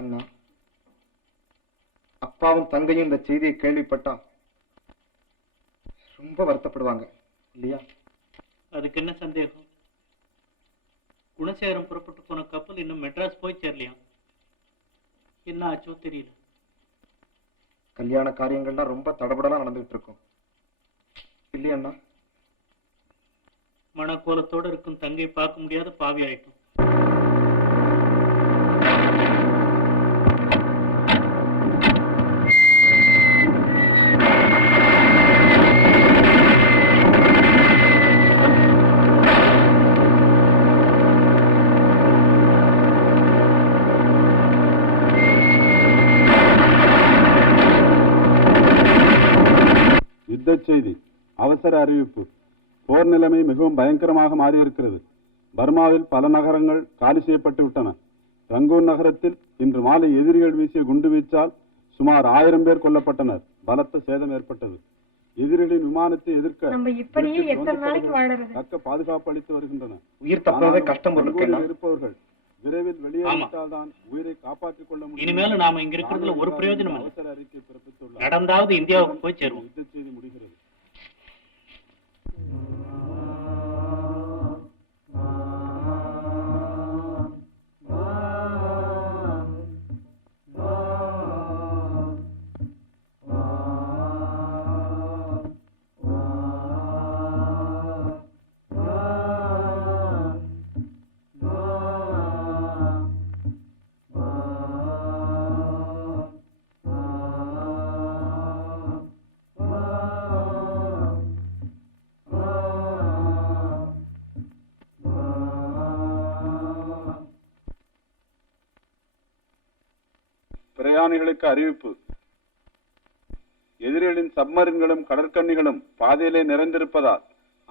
அண்ணா, அப்பாவும் தங்கையும் இந்த செய்தியை கேள்விப்பட்டா ரொம்ப வருத்தப்படுவாங்க இல்லையா? அதுக்கு என்ன சந்தேகம்? குணசேகரம் புறப்பட்டு போன கப்பல் இன்னும் மெட்ராஸ் போய் சேரலையா? என்ன ஆச்சோ தெரியல. கல்யாண காரியங்கள்லாம் ரொம்ப தடபடலாம் நடந்துகிட்டு இருக்கும் இல்லையா அண்ணா? மனக்கோலத்தோடு இருக்கும் தங்கை பார்க்க முடியாத பாவி ஆயிட்டும். செய்தி அவசர அறிவிப்பு. போர் நிலைமை மிகவும் பயங்கரமாக மாறியிருக்கிறது. பர்மாவில் பல நகரங்கள் காலி செய்யப்பட்டு விட்டன. ரங்கூன் நகரத்தில் இன்று மாலை எதிரிகள் வீசிய குண்டு வீச்சால் சுமார் 1000 பேர் கொல்லப்பட்டனர். பலத்த சேதம் ஏற்பட்டது. எதிரிகளின் விமானத்தை எதிர்க்க தக்க பாதுகாப்பு அளித்து வருகின்றன. உயிர் தப்பவே கஷ்டம் இருப்பவர்கள் விரைவில் வெளியேறிவிட்டால்தான் உயிரை காப்பாற்றிக் கொள்ள முடியும். இனிமேலும் நாம இங்க இருக்கிறதுல ஒரு பிரயோஜனம் இல்லை. அவசர அறிக்கை பிறப்பித்துள்ளார். நடந்தாவது இந்தியாவுக்கு போய் சேருவோம். யுத்த செய்தி முடிகிறது. பிரயாணிகளுக்கு அறிவிப்பு. எதிரிகளின் சப்மரின்களும் கடற்கன்னிகளும் பாதையிலே நிறைந்திருப்பதால்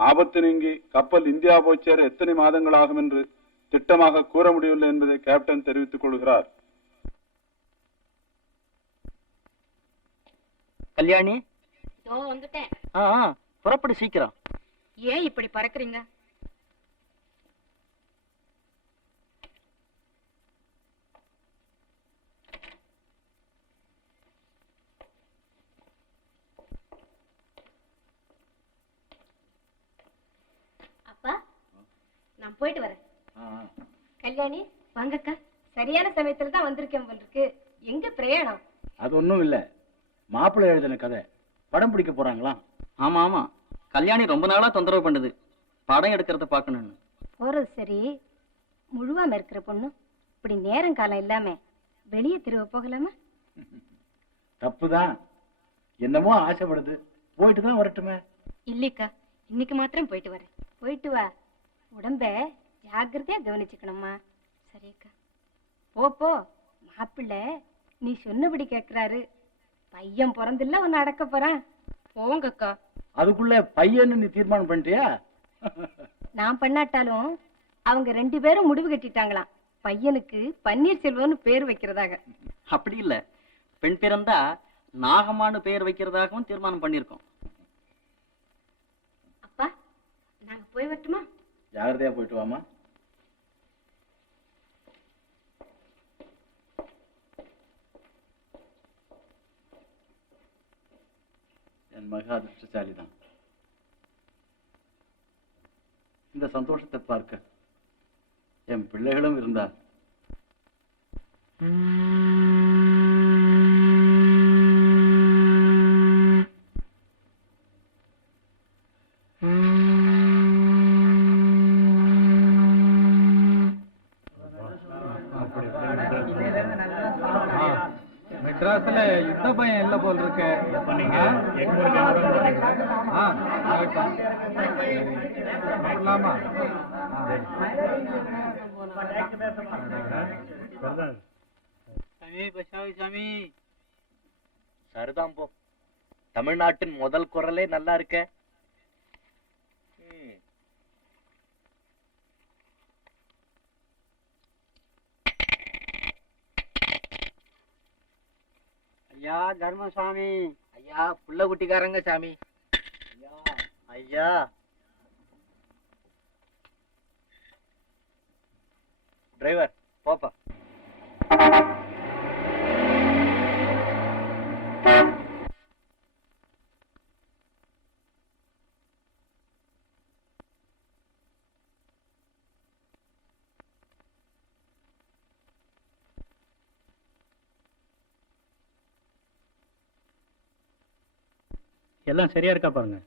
ஆபத்து நீங்கி கப்பல் இந்தியா போய் சேர எத்தனை மாதங்கள் ஆகும் என்று திட்டமாக கூற முடியவில்லை என்பதை கேப்டன் தெரிவித்துக் கொள்கிறார். கல்யாணி, வந்துட்டேன். புறப்படு சீக்கிரம். ஏன் இப்படி பறக்குறீங்க? நான் போயிட்டு வரேன். கல்யாணி வாங்கக்கா, சரியான சமயத்துல தான் வந்திருக்கேன் போல இருக்கு. எங்க பிரயாணம்? அது ஒண்ணும் இல்ல, மாப்பிள்ளை எழுதின கதை படம் பிடிக்க போறாங்களா? ஆமா ஆமா, கல்யாணி ரொம்ப நாளா தொந்தரவு பண்ணுது படம் எடுக்கிறத பாக்கணும்னு. போறது சரி, முழுவாம இருக்கிற பொண்ணு இப்படி நேரம் காலம் இல்லாம வெளியே திரும்ப போகலாமா? தப்புதான், என்னமோ ஆசைப்படுது, போயிட்டு தான் வரட்டுமே. இல்லைக்கா, இன்னைக்கு மாத்திரம் போயிட்டு வரேன். போயிட்டு வா, உடம்ப ஜாக்கிரதையா கவனிச்சுக்கணுமா? சரிக்கா, போ. மாப்பிள்ளை நீ சொன்னபடி கேட்கிறாரு. பையன் பிறந்தில்ல உன்னை அடக்க போறான். போங்கக்கா. அதுக்குள்ள பையன்னு நீ தீர்மானம் பண்ணிட்டியா? நான் பண்ணாட்டாலும் அவங்க 2 பேரும் முடிவு கட்டிட்டாங்களாம். பையனுக்கு பன்னீர்செல்வம்னு பேர் வைக்கிறதாக. அப்படி இல்ல, பெண் பிறந்தா நாகமானு பெயர் வைக்கிறதாகவும் தீர்மானம் பண்ணிருக்கோம். அப்பா, நாங்க போய் வரட்டுமா? ஜாகிரதையா போயிட்டு வாமா. என் மக அதிர்ஷ்டசாலிதான். இந்த சந்தோஷத்தை பார்க்க என் பிள்ளைகளும் இருந்தார். மெட்ராஸ்ல யுத்த பயம் இல்ல போல் இருக்கு. சரிதான் போ. தமிழ்நாட்டின் முதல் குரலே நல்லா இருக்க. ஐயா தர்மசாமி, ஐயா புள்ள குட்டிக்காரங்க சாமி, ஐயா ஐயா. டிரைவர் போப்பா. எல்லாம் சரியா இருக்கா பாருங்க.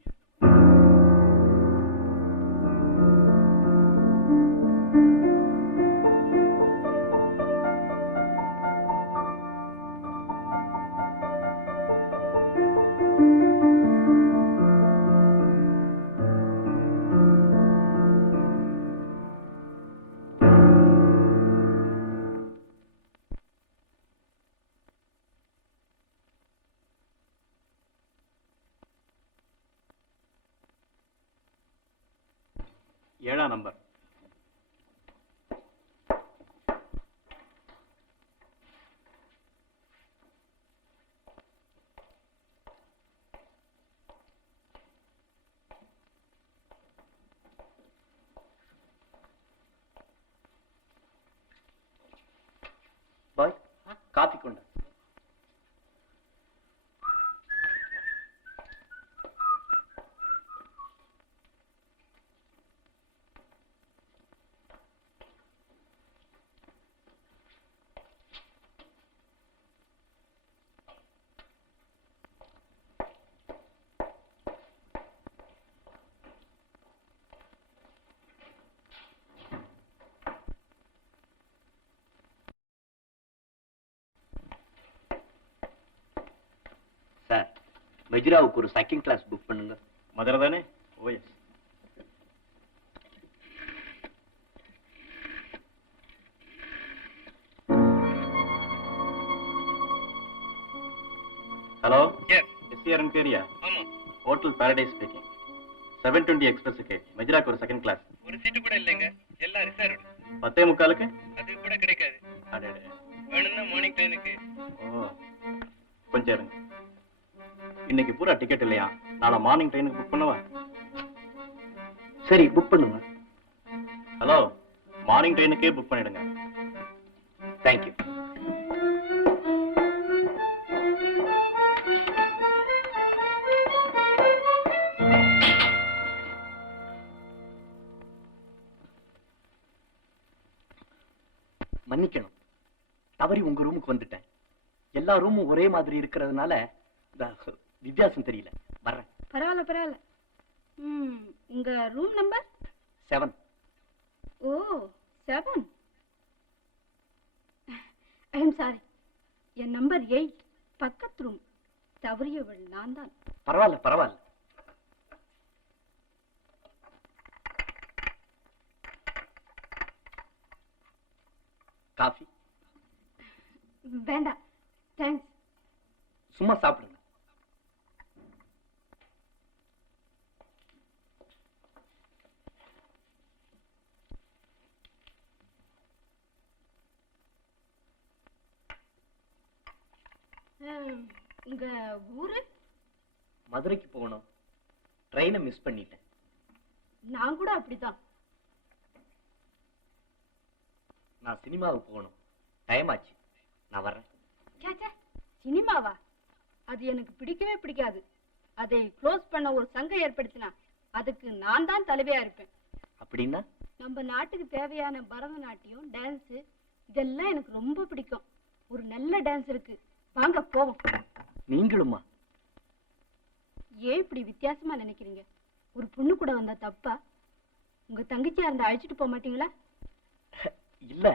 ஏழாம் நம்பர். பாய், காஃபி கொண்டு. சார், மெஜ்ராவுக்கு ஒரு செகண்ட் கிளாஸ் புக் பண்ணுங்க. மதுரை தானே? ஓஎஸ். ஹலோ, எஸ்சிஆர் என்கேரியா? ஆமா. Hotel paradise speaking. 720 எக்ஸ்பிரஸுக்கு மெஜ்ராக்கு ஒரு செகண்ட் கிளாஸ். ஒரு சீட்டு கூட இல்லைங்க, எல்லாம் ரிசர்வ்டு. 10:45க்கு? அது கூட கிடைக்காது. அடடே. வேணும்னா மார்னிங் ட்ரெயினுக்கு. ஓ, கொஞ்சம் இருங்க. இன்னைக்கு பூரா டிக்கெட் இல்லையா? நாளை மார்னிங் ட்ரெயினுக்கு புக் பண்ணவா? சரி, புக் பண்ணுங்க. ஹலோ, மார்னிங் ட்ரெயினுக்கே புக் பண்ணிடுங்க. தேங்க்யூ. மன்னிக்கணும், தவறி உங்க ரூமுக்கு வந்துட்டேன். எல்லா ரூமும் ஒரே மாதிரி இருக்கிறதுனால வித்தியாசம் தெரியல. வர்றேன். பரவாயில்ல பரவாயில்ல. உங்க ரூம் நம்பர்? 7. ஓ, 7. ஐ எம் சாரி, என் நம்பர் 8, பக்கத்து ரூம். தவறியவள் நான் தான். பரவாயில்ல பரவாயில்ல. காஃபி? வேண்டாம், தேங்க்ஸ். சும்மா சாப்பிடுங்க. உங்க ஊரு? மதுரைக்கு போகணும், ட்ரெயினை மிஸ் பண்ணிட்டேன். நான் கூட அப்படிதான். நான் சினிமாவுக்கு போகணும், டைம் ஆச்சு. நான் வர்றேன். சினிமாவா? அது எனக்கு பிடிக்கவே பிடிக்காது. அதை க்ளோஸ் பண்ண ஒரு சங்கம் ஏற்படுத்தினா அதுக்கு நான் தான் தலைவியா இருப்பேன். அப்படின்னா? நம்ம நாட்டுக்கு தேவையான பரதநாட்டியம், டான்ஸ் இதெல்லாம் எனக்கு ரொம்ப பிடிக்கும். ஒரு நல்ல டான்ஸ் இருக்கு, வாங்க போவோம். நீங்களுமா? ஏன் இப்படி வித்தியாசமா நினைக்கிறீங்க? ஒரு பொண்ணு கூட வந்தா தப்பா? உங்க தங்கச்சியா இருந்தா அழைச்சிட்டு போக மாட்டீங்களா? இல்ல,